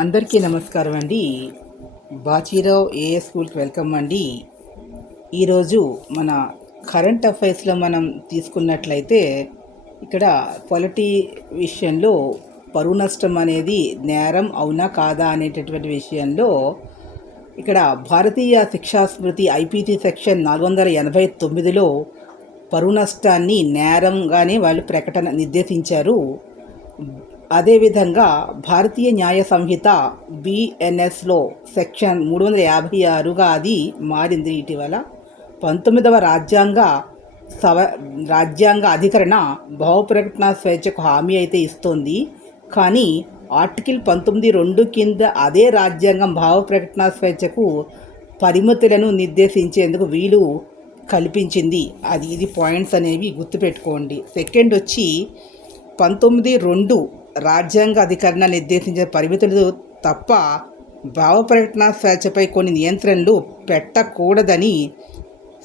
అందరికీ నమస్కారం అండి. బాచీరావు ఏఏ స్కూల్కి వెల్కమ్ అండి. ఈరోజు మన కరెంట్ అఫైర్స్లో మనం తీసుకున్నట్లయితే ఇక్కడ పొలిటీ విషయంలో పరువు నష్టం అనేది నేరం అవునా కాదా అనేటటువంటి విషయంలో ఇక్కడ భారతీయ శిక్షా స్మృతి ఐపీసీ సెక్షన్ 489లో పరువు నష్టాన్ని నేరంగానే వాళ్ళు ప్రకటన నిర్దేశించారు. అదేవిధంగా భారతీయ న్యాయ సంహిత బిఎన్ఎస్లో సెక్షన్ 356గా అది మారింది ఇటీవల. 19వ రాజ్యాంగ అధికరణ భావప్రకటన స్వేచ్ఛకు హామీ అయితే ఇస్తోంది. కానీ ఆర్టికల్ 19(2) కింద అదే రాజ్యాంగం భావప్రకటన స్వేచ్ఛకు పరిమితులను నిర్దేశించేందుకు వీలు కల్పించింది. ఇది పాయింట్స్ అనేవి గుర్తుపెట్టుకోండి. సెకండ్ వచ్చి 19(2) రాజ్యాంగ అధికరణ నిర్దేశించిన పరిమితులు తప్ప భావప్రకటన స్వేచ్ఛపై కొన్ని నియంత్రణలు పెట్టకూడదని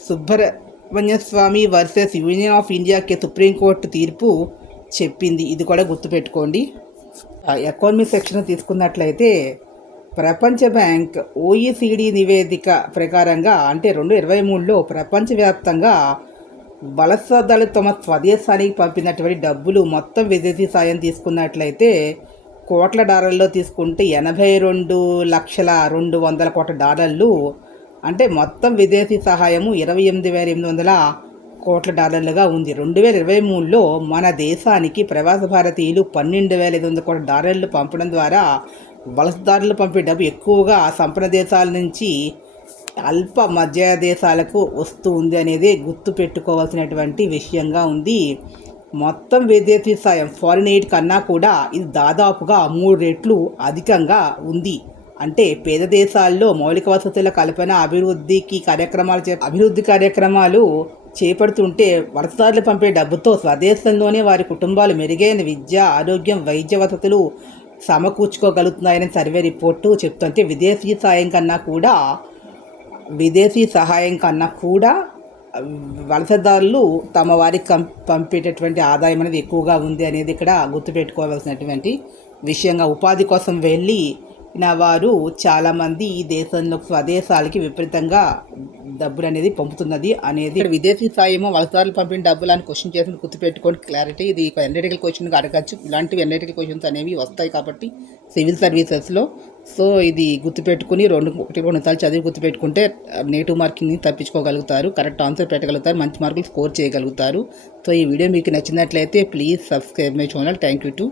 సుబ్రహ్మణ్యస్వామి వర్సెస్ యూనియన్ ఆఫ్ ఇండియాకి సుప్రీంకోర్టు తీర్పు చెప్పింది. ఇది కూడా గుర్తుపెట్టుకోండి. ఎకానమీ సెక్షన్ తీసుకున్నట్లయితే ప్రపంచ బ్యాంక్ OECD నివేదిక ప్రకారంగా అంటే 2023లో ప్రపంచవ్యాప్తంగా వలసదారులు తమ స్వదేశానికి పంపినటువంటి డబ్బులు మొత్తం విదేశీ సాయం తీసుకున్నట్లయితే కోట్ల డాలర్లో తీసుకుంటే 82,200,000 కోట్ల డాలర్లు, అంటే మొత్తం విదేశీ సహాయము 28,800 కోట్ల డాలర్లుగా ఉంది. 2023లో మన దేశానికి ప్రవాస భారతీయులు 12,500 కోట్ల డాలర్లు పంపడం ద్వారా వలసదారులు పంపే డబ్బు ఎక్కువగా సంపన్న దేశాల నుంచి అల్ప మధ్య దేశాలకు వస్తూ ఉంది అనేది గుర్తు పెట్టుకోవాల్సినటువంటి విషయంగా ఉంది. మొత్తం విదేశీ సాయం ఫారిన్ ఎయిడ్ కన్నా కూడా ఇది దాదాపుగా 3 రెట్లు అధికంగా ఉంది. అంటే పేద దేశాల్లో మౌలిక వసతుల కల్పన అభివృద్ధి కార్యక్రమాలు చేపడుతుంటే వలసదారులు పంపే డబ్బుతో స్వదేశంలోనే వారి కుటుంబాలు మెరుగైన విద్య, ఆరోగ్యం, వైద్య వసతులు సమకూర్చుకోగలుగుతున్నాయని సర్వే రిపోర్టు చెప్తుంటే విదేశీ సహాయం కన్నా కూడా వలసదారులు తమ వారికి పంపేటటువంటి ఆదాయం అనేది ఎక్కువగా ఉంది అనేది ఇక్కడ గుర్తుపెట్టుకోవాల్సినటువంటి విషయంగా. ఉపాధి కోసం వెళ్ళిన వారు చాలామంది ఈ దేశంలో స్వదేశాలకి విపరీతంగా డబ్బులు అనేది పంపుతున్నది అనేది విదేశీ సాయము వలసదారులు పంపిన డబ్బులు అని క్వశ్చన్ చేసి గుర్తుపెట్టుకోండి. క్లారిటీ ఇది ఎనలిటికల్ క్వశ్చన్గా అడగచ్చు. ఇలాంటివి ఎనలిటికల్ క్వశ్చన్స్ అనేవి వస్తాయి కాబట్టి సివిల్ సర్వీసెస్లో. సో ఇది గుర్తుపెట్టుకుని 1-2 సార్లు చదివి గుర్తుపెట్టుకుంటే నెగిటివ్ మార్కింగ్ని తప్పించుకోగలుగుతారు, కరెక్ట్ ఆన్సర్ పెట్టగలుగుతారు, మంచి మార్కులు స్కోర్ చేయగలుగుతారు. సో ఈ వీడియో మీకు నచ్చినట్లయితే please subscribe my channel. Thank you to